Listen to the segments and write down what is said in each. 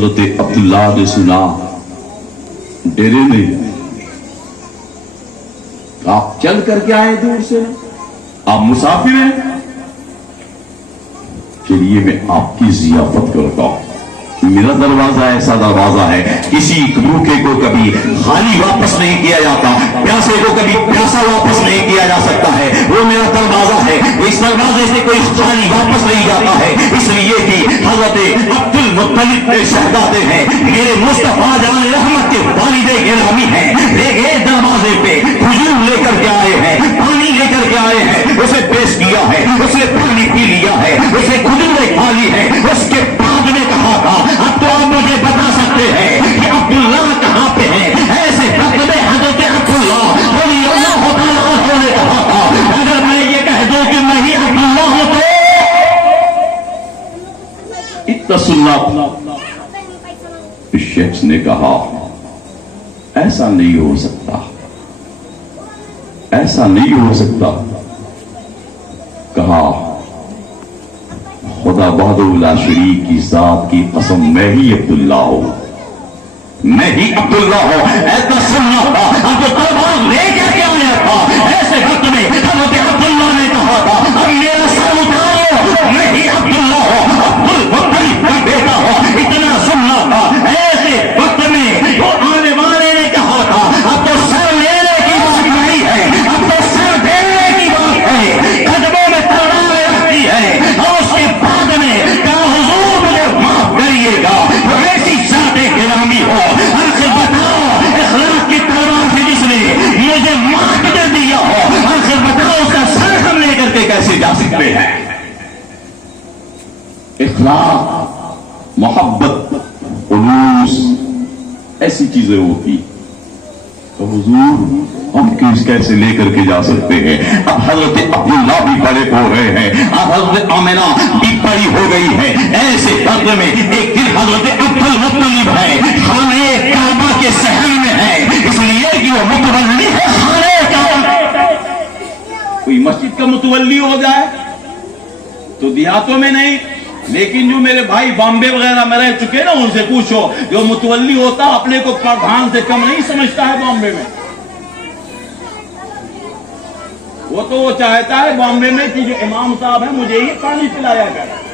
حضرت عبداللہ نے سنا ڈیرے میں، آپ چل کر کے آئے دور سے، آپ مسافر ہیں، چلیے میں آپ کی ضیافت کرتا ہوں۔ میرا دروازہ ایسا دروازہ ہے، کسی بھوکے کو کبھی خالی واپس نہیں کیا جاتا، پیاسے کو کبھی پیاسا واپس نہیں کیا جا سکتا ہے، وہ میرا دروازہ ہے، اس دروازے سے کوئی خالی واپس نہیں جاتا ہے۔ اس لیے کہ حضرت عبد المطلب کے شہزادے ہیں، میرے مصطفیٰ جان رحمت کے والد گرامی ہیں، ایک دروازے پہ کھجور لے کر کے آئے ہیں، پانی لے کر کے آئے ہیں، اسے پیش کیا ہے، اسے پانی پی لیا ہے، اسے کھجوریں کھا لی ہے، اس کے بعد نے کہا تھا اب تو آپ مجھے بتا سکتے ہیں کہ عبداللہ کہاں پہ ہے؟ ایسے وقت میں حضرت عبداللہ رضی اللہ تعالیٰ عنہ نے کہا تھا اگر میں یہ کہہ دوں کہ میں ہی عبداللہ ہوں تو اتنا اس شخص نے کہا ایسا نہیں ہو سکتا، ایسا نہیں ہو سکتا۔ کہا خدا وحدہ لا شریک کی ذات کی قسم میں ہی عبداللہ ہوں، میں ہی عبداللہ ہوں۔ ایسا سننا تھا اب تو تلوار لے کر کے آیا تھا، ایسے وقت میں حضرت عبداللہ نے کہا تھا اب میرا سر اتارو، میں ہی عبداللہ ہوں، عبد المطلب کا بیٹا ہوں۔ اتنا سننا تھا، ایسے وقت میں وہ آنے والے نے کہا تھا اب تو سر لینے کی بات نہیں ہے، اب تو سر دینے کی بات ہے، قدموں میں تلوار رکھتی ہے، اور اس کے بعد میں کہا حضور مجھے معاف کریے گا، وہ ایسی ذات گرامی ہو، آخر بتاؤ اخلاق کی تلوار سے جس نے مجھے معاف کر دیا ہو، آخر بتاؤ اس کا سر ہم لے کر کے کیسے جا سکتے ہیں؟ اخلاق، محبت، خلوص ایسی چیزیں ہوتی تو حضور ہم کیسے لے کر کے جا سکتے ہیں؟ اب حضرت عبداللہ بھی بڑے ہو رہے ہیں، اب حضرت آمنہ بھی بڑی ہو گئی ہے، ایسے وقت میں ایک دن حضرت عبد المطلب ہے، خانہ کعبہ کے صحن میں ہے، اس لیے کہ وہ متولی ہے خانہ کعبہ۔ کوئی مسجد کا متولی ہو جائے تو دیہاتوں میں نہیں، لیکن جو میرے بھائی بامبے وغیرہ میں رہ چکے نا ان سے پوچھو، جو متولی ہوتا اپنے کو پردھان سے کم نہیں سمجھتا ہے بامبے میں، وہ تو وہ چاہتا ہے بامبے میں کہ جو امام صاحب ہے مجھے ہی پانی پلایا کرے۔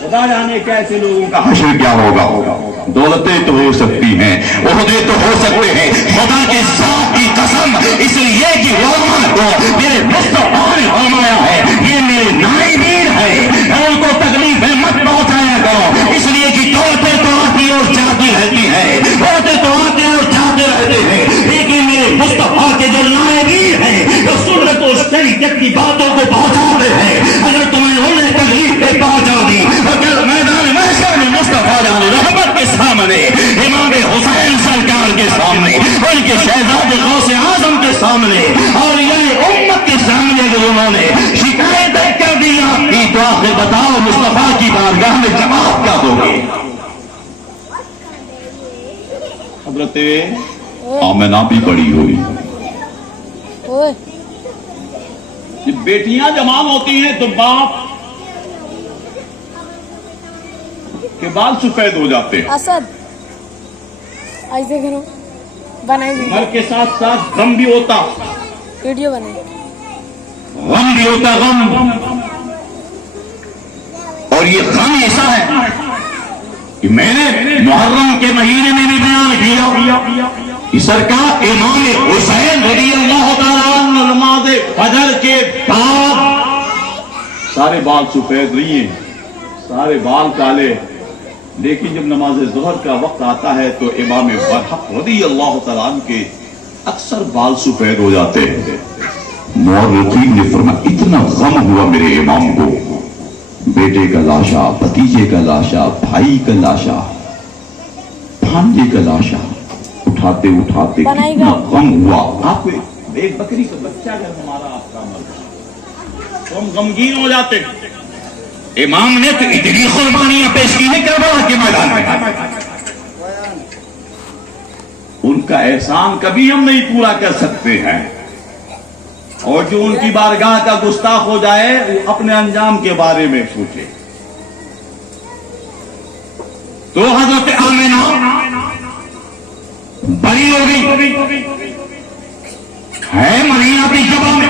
خدا جانے کیسے لوگوں کا حشر کیا ہوگا۔ دولتیں تو ہو سکتی ہیں، عہدے تو ہو سکتے ہیں، خدا کے ذات کی قسم اس لیے کہ علماء کو میرے مصطفیٰ نے فرمایا ہے یہ میرے نائبین ہے، ان کو تکلیفیں مت پہنچایا کرو، اس لیے کہ دولتیں تو آتی اور جاتی رہتی ہیں، عہدے تو آتے اور جاتے رہتے ہیں، لیکن میرے مصطفیٰ کے جو نائبین ہیں جو سنت و شریعت کی باتوں کو پہنچا رہے ہیں، اگر تمہیں انہیں تکلیفیں پہنچا دی، اگر میدان محشر میں مصطفیٰ جان رحمت کے سامنے، امام حسین سرکار کے سامنے، ان کے شہزادے غوث اعظم کے سامنے اور یہ امت کے سامنے اگر انہوں نے شکایتیں کر دی آپ کی تو آخر بتاؤ مصطفیٰ کی بارگاہ میں جواب کیا دو گے؟ حضرت آمنہ بھی بڑی ہوئی، جب بیٹیاں جوان ہوتی ہیں تو باپ کے بال سفید ہو جاتے ہیں، گھر کے ساتھ ساتھ غم بھی ہوتا، ویڈیو بنائی، غم بھی ہوتا، غم، اور یہ غم ایسا ہے کہ میں نے محرم کے مہینے میں بھی بیان کیا کہ سرکار امام حسین رضی اللہ تعالیٰ عنہ نماز فجر کے بعد سارے بال سفید نہیں ہیں، سارے بال کالے، لیکن جب نماز ظہر کا وقت آتا ہے تو امام برحق رضی اللہ تعالیٰ عنہ کے اکثر بال سفید ہو جاتے ہیں۔ مورخین نے فرمایا اتنا غم ہوا میرے امام کو، بیٹے کا لاشا، بھتیجے کا لاشا، بھائی کا لاشا، بھانجے کا لاشا، اٹھاتے اٹھاتے کتنا غم ہوا۔ آپ کو ایک بکری کا بچہ اگر ہمارا آپ کا مر جائے تو ہم غمگین ہو جاتے ہیں۔ امام نے تو اتنی قربانیاں پیش کی ہیں کربلا کے میدان میں، ان کا احسان کبھی ہم نہیں پورا کر سکتے ہیں، اور جو ان کی بارگاہ کا گستاخ ہو جائے وہ اپنے انجام کے بارے میں سوچے۔ تو حضرت آمینہ بری ہو گئی ہے مدینہ کی جگہ میں.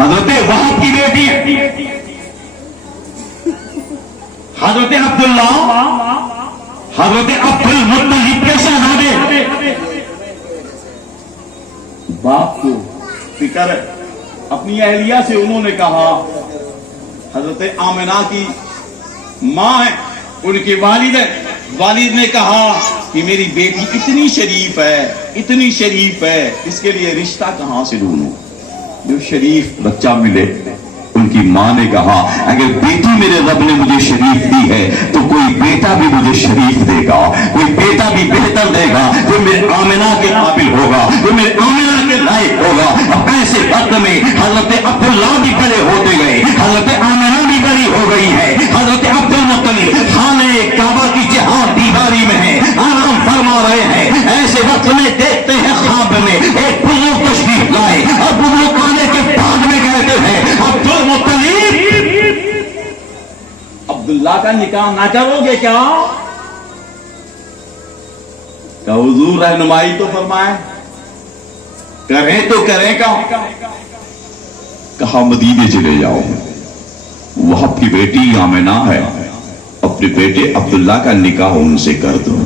حضرت وہب کی بیٹی ہے حضرت عبداللہ حضرت عبد المطلب کے شہزادے. باپ کو فکر ہے اپنی اہلیہ سے. انہوں نے کہا حضرت آمنہ کی ماں ہے ان کی والد ہے. والد نے کہا کہ میری بیٹی اتنی شریف ہے اس کے لیے رشتہ کہاں سے ڈھونڈوں جو شریف بچہ ملے. ان کی ماں نے کہا اگر بیٹی میرے رب نے مجھے شریف دی ہے تو کوئی بیٹا بھی مجھے شریف دے گا, کوئی بیٹا بھی بہتر دے گا جو میرے آمنہ کے قابل ہوگا, جو میرے آمنہ کے لائق ہوگا. اب ایسے وقت میں حضرت عبداللہ بھی بڑے ہوتے گئے, حضرت آمنہ بھی بڑی ہو گئی ہے. حضرت عبد المطلب خانہ کعبہ کی جہاں دیواری میں ہے, آرام فرما رہے ہیں. ایسے وقت میں دیکھتے ہیں خواب میں ایک بزرگ تشریف لائے اور بزرگ آنے کے بعد میں کہتے ہیں عبد المطلب عبداللہ کا نکاح نہ کرو گے کیا؟ کہ حضور رہنمائی تو فرمائے, کریں تو کریں کا. کہا مدینے چلے جاؤ, وہب کی بیٹی آمنہ ہے, اپنے بیٹے عبداللہ کا نکاح ان سے کر دو.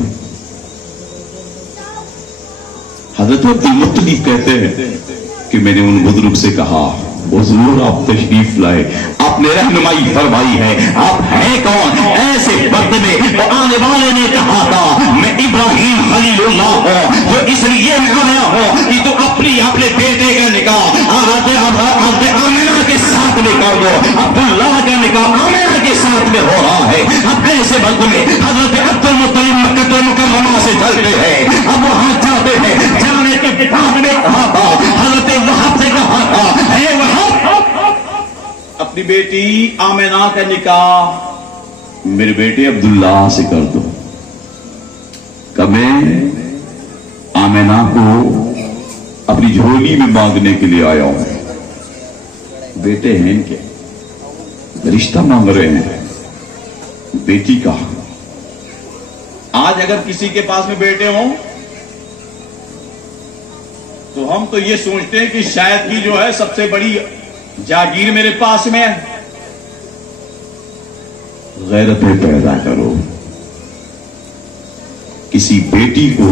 حضرت عبد المطلب کہتے ہیں کہ میں نے ان بزرگ سے کہا حضور آپ تشریف لائے, آپ نے رہنمائی فرمائی ہے, آپ ہیں کون؟ ایسے وقت میں وہ آنے والے نے کہا تھا میں ابراہیم خلیل اللہ ہوں جو اس لیے میں آیا ہوں کہ تو اپنے بیٹے کا نکاح آمنہ کے ساتھ میں کر دو. عبداللہ کا نکاح آمنہ کے ساتھ میں ہو رہا ہے. اب ایسے وقت میں حضرت عبد المطلب مکہ المکرمہ سے چلتے ہیں, اب وہاں جاتے ہیں. جانے کے بعد میں کہا تھا حضرت وہب سے کہا تھا اے وہب اپنی بیٹی آمنہ کا نکاح میرے بیٹے عبداللہ سے کر دو. کہ میں آمنہ کو اپنی جھولی میں باندھنے کے لیے آیا ہوں. بیٹے ہیں ان کے, رشتہ مانگ رہے ہیں بیٹی کا. آج اگر کسی کے پاس میں بیٹے ہوں تو ہم تو یہ سوچتے ہیں کہ شاید کی جو ہے سب سے بڑی جاگیر میرے پاس میں ہے. غیرتیں پیدا کرو, کسی بیٹی کو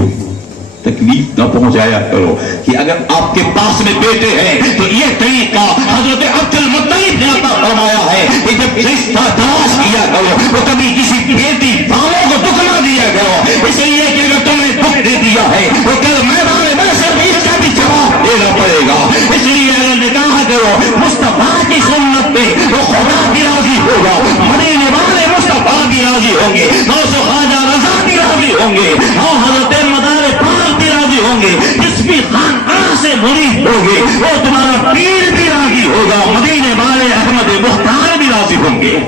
تکلیف نہ پہنچایا کرو. کہ اگر آپ کے پاس میں بیٹے ہیں تو یہ طریقہ حضرت عبد المطلب نے عطا فرمایا ہے کہ جب رشتہ تلاش کیا کرو تو کبھی کسی بیٹی والوں کو دکھ نہ دیا کرو. اس لیے کہ اگر تم نے دکھ دے دیا ہے تو کل میدان میں سے اس کا بھی جواب دینا پڑے گا. اس لیے اگر نکاح کرو مصطفیٰ کی سنت پہ وہ خدا بھی راضی ہوگا, مدینے والے مصطفیٰ بھی راضی ہوں گے, غوث خواجہ رضا بھی راضی ہوں گے, اور حضرت مدار پاک بھی راضی ہوں گے. جس بھی خاندان سے مرید ہوگے وہ تمہارا پیر بھی راضی ہوگا, مدینے والے احمد مختار بھی راضی ہوں گے.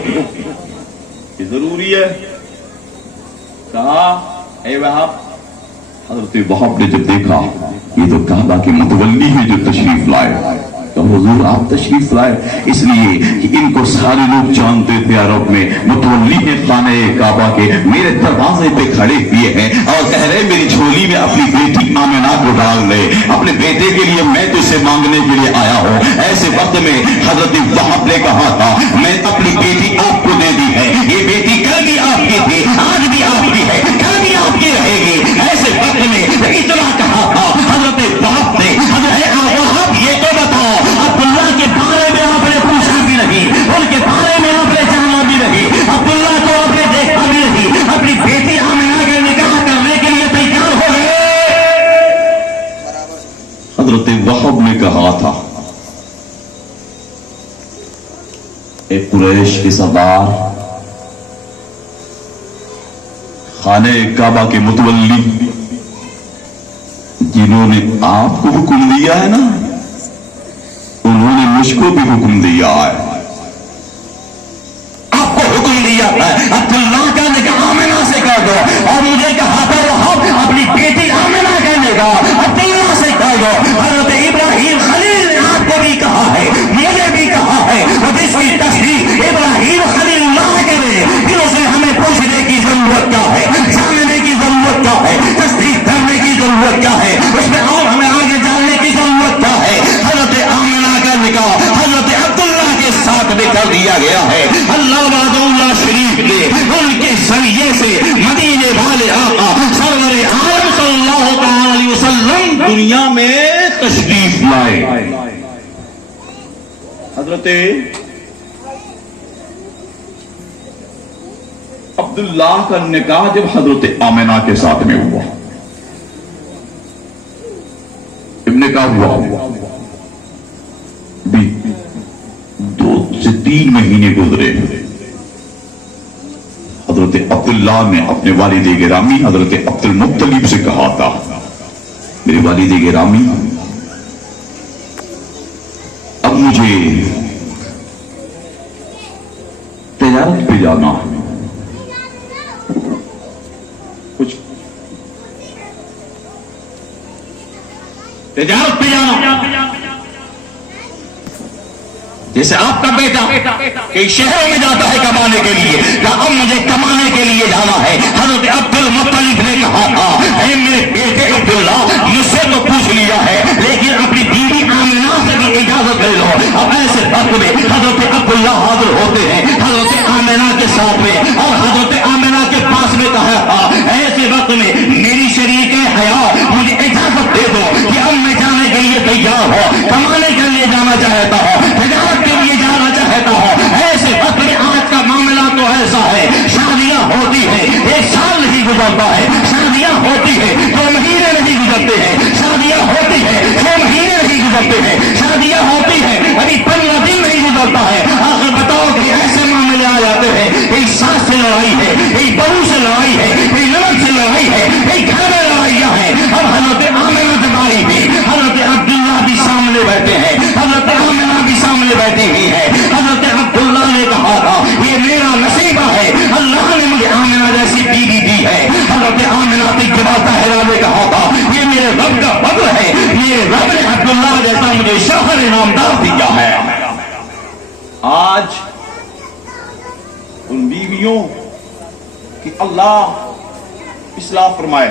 یہ ضروری ہے. کہا اے وہب. حضرت وہب نے جب دیکھا یہ تو کعبہ کے متولی ہے جو تشریف لائے, تو حضور آپ تشریف لائے اس لیے کہ ان کو سارے لوگ جانتے تھے عرب میں متولی نے خانہ کعبہ کے میرے دروازے پہ کھڑے ہوئے ہیں اور کہہ رہے میری جھولی میں اپنی بیٹی آمنہ کو ڈال دے, اپنے بیٹے کے لیے میں تو اسے مانگنے کے لیے آیا ہوں. ایسے وقت میں حضرت وہب نے کہا تھا میں اپنی بیٹی آپ کو دے دی ہے, یہ بیٹی کل بھی آپ کی تھی, آج بھی آپ کی ہے, کل بھی آپ کی رہے گی. ایسے وقت میں اتنا کہا تھا حضرت وہب نے حضرت وہب یہ تو بتاؤ عبداللہ کے بارے میں آپ نے پوچھا بھی نہیں, ان کے بارے میں آپ نے جانا بھی نہیں, عبداللہ کو آپ نے دیکھا بھی نہیں, اپنی بیٹی آمنہ کے نکاح کرنے کے لیے تیار ہو گئے. حضرت وہب نے کہا تھا اے قریش کے سردار, خانہ کعبہ کے متولی جنہوں نے آپ کو حکم دیا ہے نا انہوں نے مجھ کو بھی حکم دیا ہے. آپ کو حکم دیا ہے عبداللہ کا نکاح آمنہ سے کر دو, اور مجھے کہا تھا وہب اپنی بیٹی آمنہ کا نکاح عبداللہ سے کر دو. حضرت ابراہیم خلیل نے آپ کو بھی کہا ہے, مجھے بھی کہا ہے, اور جس کی تشریح ابراہیم خلیل اللہ کرے پھر اسے کے ذریعے سے مدینے والے آقا سرور عالم صلی اللہ علیہ وسلم دنیا میں تشریف لائے. حضرت عبداللہ کا نکاح جب حضرت آمنہ کے ساتھ میں ہوا، نکاح ہوا بھی 2 سے 3 مہینے گزرے. حضرت عبداللہ نے اپنے والد گرامی حضرت عبد المطلب سے کہا تھا، میرے والد گرامی اب مجھے تجارت پہ جانا، کچھ تجارت پہ جانا، جیسے آپ کا بیٹا کئی شہروں میں جاتا ہے کمانے کے لیے، اب مجھے کمانے کے لیے جانا ہے. حضرت عبد المطلب نے کہا تھا، اے میرے بیٹے عبداللہ مجھ سے تو پوچھ لیا ہے لیکن اپنی بیوی آمنہ سے بھی اجازت لے لو. اب ایسے وقت میں حضرت عبداللہ حاضر ہوتے ہیں حضرت آمنہ کے ساتھ میں، اور حضرت آمنہ کے پاس میں کہا ایسے وقت میں میری شریک حیا مجھے اجازت دے دو کہ اب میں جانے کے لیے تیار ہوں، کمانے کے لیے جانا چاہتا ہوں، تجارت کے لیے جانا چاہتا ہوں. ایسے وقت میں آج کا معاملہ تو ایسا ہے، شادیاں ہوتی ہیں 1 سال نہیں گزرتا ہے، شادیاں ہوتی ہے 2 مہینے نہیں گزرتے ہیں، شادیاں ہوتی ہے 6 مہینے نہیں گزرتے ہیں، شادیاں ہوتی ہے ابھی 15 دن نہیں گزرتا ہے. آخر بتاؤ کہ ایسے معاملے آ جاتے ہیں، ایک ساس سے لڑائی ہے، ایک بہو سے لڑائی ہے، ایک نند سے لڑائی ہے، ایک گھر میں لڑائیاں ہیں. اب حضرت آمنہ سے باری بھی، حضرت عبداللہ بھی سامنے بیٹھے ہیں، حضرت آمنہ بھی سامنے بیٹھی ہوئی ہے. حضرت عبداللہ نے کہا تھا یہ میرا نصیبہ ہے، اللہ نے مجھے آمنہ جیسی بیوی دی ہے. حضرت آمنہ طیبہ طاہرہ نے کہا تھا یہ میرے رب کا فضل ہے، میرے رب نے عبداللہ جیسا مجھے شوہر نامدار دیا ہے. آج ان بیویوں کی اللہ اصلاح فرمائے.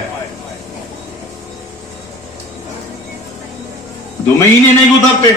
2 مہینے نہیں گزرتے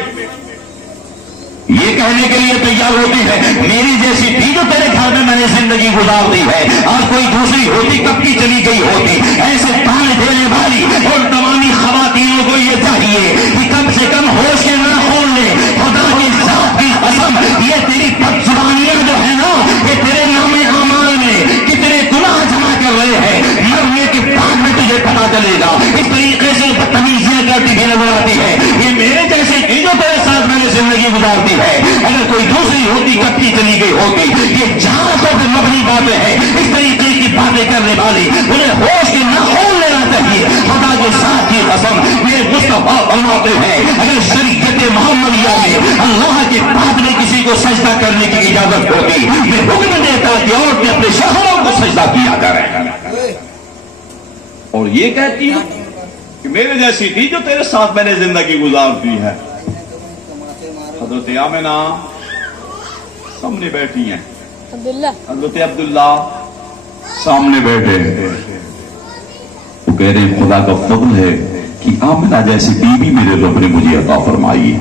یہ کہنے کے لیے تیار ہوتی ہے میری جیسی تھی جو تیرے گھر میں نے زندگی گزار دی ہے، اور کوئی دوسری ہوتی کب کی چلی گئی ہوتی. ایسے تانے دینے والی اور تمامی خواتینوں کو یہ چاہیے کہ کم سے کم ہوش کے نہ کھول لے. خدا کی ذات کی قسم یہ تیری بدزبانیاں جو ہے نا، یہ تیرے نام اعمال میں کتنے گناہ جمع کر رہے ہیں، مرنے کے بعد میں تجھے پتا چلے گا. اس طریقے سے بدتمیزیاں کرتی بھی نظر آتی ہے. یہ میرے جیسے کی جو تیرے ساتھ میں نے زندگی گزارتی ہے، اگر کوئی دوسری ہوتی کب کی چلی گئی ہوتی. یہ جہاں تو مبنی باتیں ہیں، اس طریقے کی باتیں کرنے والی انہیں ہوش کے نہ کھول لینا چاہیے. خدا کے ساتھ کی قسم میرے مصطفیٰ فرماتے ہیں اگر شریعت محمدیہ میں اللہ کے بعد میں کسی کو سجدہ کرنے کی اجازت ہوتی، میں حکم دیتا کہ عورت اپنے شوہروں کو سجدہ کیا کرے. اور یہ کہتی ہے کہ میرے جیسی تھی جو تیرے ساتھ میں نے زندگی گزارتی ہے. حضرت آمنہ سامنے بیٹھی ہیں، حضرت عبداللہ سامنے بیٹھے، وہ کہہ رہے ہیں خدا کا فضل ہے کہ آمنہ جیسی بیوی میرے رب نے مجھے عطا فرمائی.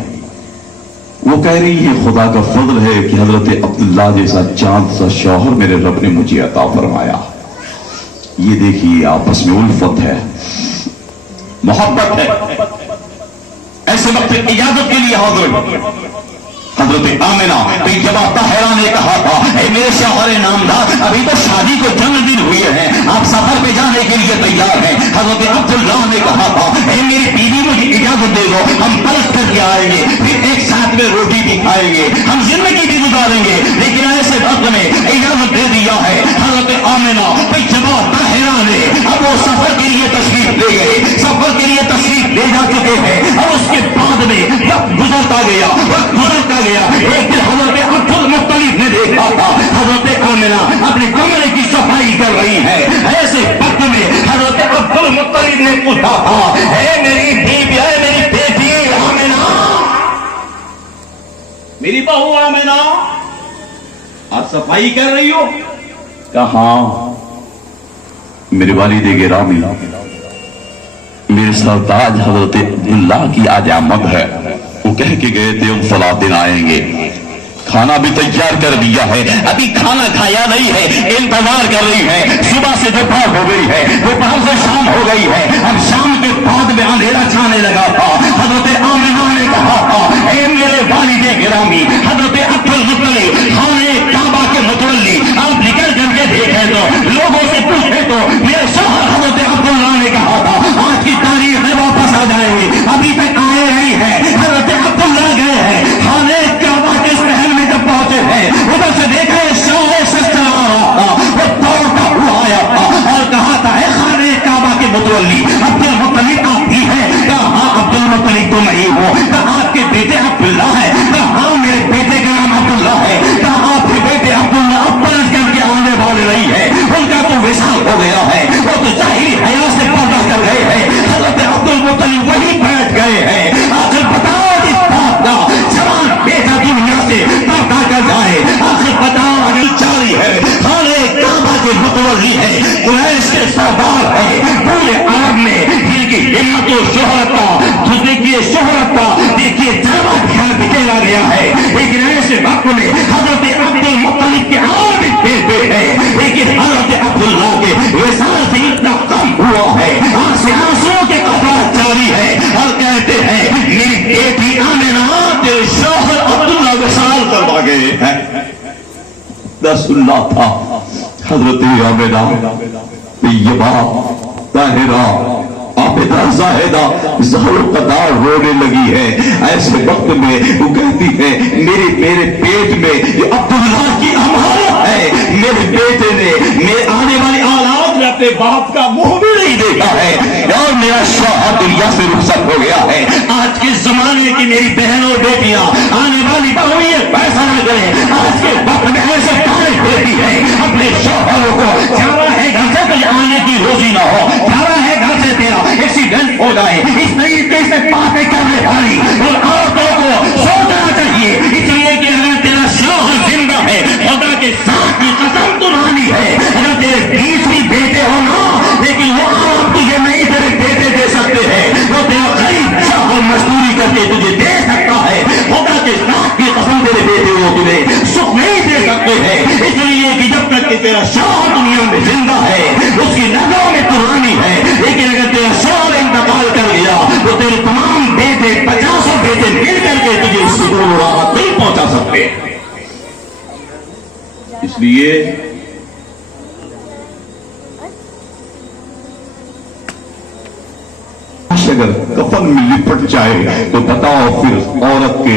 وہ کہہ رہی ہے خدا کا فضل ہے کہ حضرت عبداللہ جیسا چاند سا شوہر میرے رب نے مجھے عطا فرمایا. یہ دیکھیے آپس میں الفت ہے، محبت ہے. ایسے وقت اجازت کے لیے حاضر حضرت آمنہ طیبہ طاہرہ نے کہا تھا اے میرے شوہر نامدار ابھی تو شادی کو چند دن ہوئے ہیں، آپ سفر پہ جانے کے لیے تیار ہیں. حضرت عبداللہ نے کہا تھا اے میری بیوی مجھے اجازت دے دو، ہم پلٹ کر کے آئیں گے، پھر ایک ساتھ میں روٹی بھی کھائیں گے، ہم زندگی بھی گزاریں گے. لیکن ایسے وقت میں اجازت دے دیا ہے. حضرت آمنہ طیبہ طاہرہ نے اب وہ سفر کے لیے تشریف لے گئے، سفر کے لیے تشریف لے جا چکے ہیں. اور اس کے بعد میں وقت گزرتا گیا، وقت گزرتا گیا. ایک دن حضرت عبد المطلب نے دیکھا تھا حضرت آمنہ اپنے کمرے کی صفائی کر رہی ہے. ایسے وقت میں حضرت عبد المطلب نے پوچھا تھا اے میری بیوی، اے میری بیٹی آمنہ، میری بہو آمنہ، آپ صفائی کر رہی ہو؟ کہا ہاں میرے والد گرامی میرے سرتاج حضرت عبداللہ کی آج آمد ہے. وہ کہہ کے گئے تھے ہم فلاں دن آئیں گے، کھانا بھی تیار کر دیا ہے، ابھی کھانا کھایا نہیں ہے، انتظار کر رہی ہے۔ صبح سے دوپہر ہو گئی ہے، دوپہر سے شام ہو گئی ہے، اب شام کے بعد میں اندھیرا چھانے لگا تھا۔ حضرت آمنہ نے کہا تھا اے میرے والد گرامی حضرت عبد المطلب خانے کعبہ کے متولی، آپ نکل کر کے دیکھیں تو لوگوں سے پوچھے تو میرے شوہر حضرت عبداللہ نے کہا تھا آج کی تاریخ میں واپس آ جائیں گے، ابھی تک آئے نہیں ہے۔ حضرت عبداللہ گئے ہیں خانے کعبہ کے محل میں جب پہنچے ہیں، ادھر سے دیکھا شاہ سچا وہ دوڑتا ہوا آیا تھا اور کہا تھا اے خانے کعبہ کے متولی عبد المطلب آپ بھی ہیں؟ کہا ہاں عبد المطلب تم ہی ہو۔ کہا آپ کے بیٹے عبداللہ ہے؟ کہا ہاں میرے بیٹے کا نام عبداللہ ہے۔ کہا آپ کے بیٹے عبداللہ اب پلٹ کر کے آنے والے نہیں ہے، ان کا تو وصال ہو گیا ہے، وہ تو ظاہری حیا سے پردہ کر گئے ہیں۔ حضرت عبد المطلب وہی بیٹھ گئے ہیں۔ آخر بتاؤ اس بات کا جوان بیٹا دنیا سے پردہ کر جائے، آخر بتاؤ اگر جاری ہے خانے کعبہ کے متولی ہے، قریش کے سردار ہے، پورے عرب میں جن کی ہمت و شہرت کا دیکھیے شہرت کا دیکھیے جلوہ بکھیرا گیا ہے، لیکن ایسے وقت میں حضرت عبد المطلب کے اور بھی بیٹے ہیں، لیکن حضرت عبداللہ کے وصال سے اتنا کم ہوا ہے، آنکھ سے آنسوں کے قطرات جاری ہے اور کہتے ہیں میری بیٹی آمنہ تیرے شوہر عبداللہ وصال کروا گئے ہیں۔ رسول اللہ تھا حضرت آمنہ طیبہ طاہرہ عابدہ زاہدہ زہر و قدار رونے لگی ہے۔ ایسے وقت میں وہ کہتی ہے میرے پیٹ میں یہ عبداللہ کی امانت ہے، میرے بیٹے نے میرے آنے والی اولاد نے اپنے باپ کا منہ بھی نہیں دیکھا ہے اور میرا شوہر دنیا سے رخصت ہو گیا ہے۔ آج کے زمانے کی میری بہن اور بیٹیاں آنے والی بہو یہ پیسہ نہ کریں، آج کے وقت میں ایسے کھانے دیتی ہے اپنے شوہروں کو، جا رہا ہے گھر سے تجھے آنے کی روزی نہ ہو، جا رہا ہے گھر سے تیرا ایکسیڈنٹ ہو جائے، اس طریقے سے باتیں کرنے والی اور عورتوں کو سوچنا چاہیے، اس لیے کہ اگر تیرا شوہر زندہ ہے خدا کے ساتھ کی قسم قربانی ہے، اگر تیرے 20 بیٹے ہو نا لیکن وہ آپ تجھے نہیں تیرے بیٹے دے سکتے ہیں، وہ تیرا غریب شوہر مزدوری کر کے تجھے دے سکتا ہے، خدا کے ساتھ کی قسم تیرے بیٹے وہ تجھے سکھ نہیں دے سکتے ہیں، اس لیے کہ جب تک کہ تیرا شوہر دنیا میں زندہ ہے اس کی نظروں میں قربانی ہے، لیکن اگر تیرا شوہر انتقال کر گیا تو تیرے تمام بیٹے 50 بیٹے مل کر کے تجھے سکون و راحت نہیں پہنچا سکتے۔ اس لیے اگر کفن میں لپٹ جائے تو بتاؤ پھر عورت کے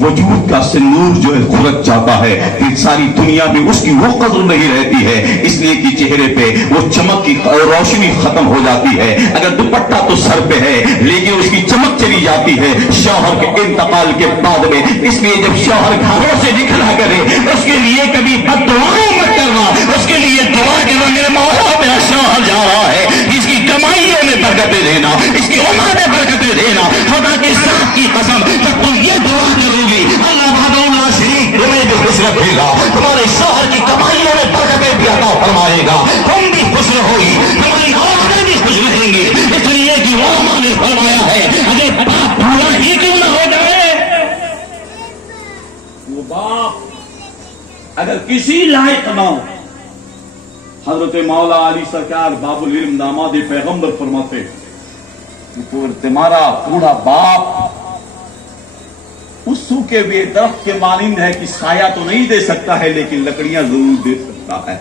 وجود کا سنور جو ہے کھرک جاتا ہے، پھر ساری دنیا میں اس کی وہ قدر نہیں رہتی ہے، اس لیے کہ چہرے پہ وہ چمک کی روشنی ختم ہو جاتی ہے۔ اگر دوپٹہ تو سر پہ ہے لیکن اس کی چمک چلی جاتی ہے شوہر کے انتقال کے بعد میں، اس لیے جب شوہر گھروں سے نکلا کرے اس کے لیے کبھی بد دعائیں مت کرنا، اس کے لیے دعا کرنا میرے مولا میرا شوہر جا رہا ہے، اس کی کمائیوں میں برکتیں دینا، اس کی عمر میں برکتیں دینا، خدا کے ساتھ کی قسم جب تم یہ دعا کرو گی اللہ وحدہ لا شریک تمہیں بھی خوش رکھے گا، تمہارے شوہر کی کمائیوں میں برکتیں بھی عطا فرمائے گا، تم بھی خوش رہو گی، تمہاری اولادیں بھی خوش رہیں گی، اس لیے کہ وہ ماں نے فرمایا ہے اگر باپ بھولا ہی کیوں نہ ہو جائے، وہ باپ اگر کسی لائق نہ ہو، حضرت مولا علی سرکار باب العلم داماد پیغمبر فرماتے تمہارا بوڑھا باپ اس سوکھے ہوئے درخت کے مانند ہے کہ سایہ تو نہیں دے سکتا ہے لیکن لکڑیاں ضرور دے سکتا ہے۔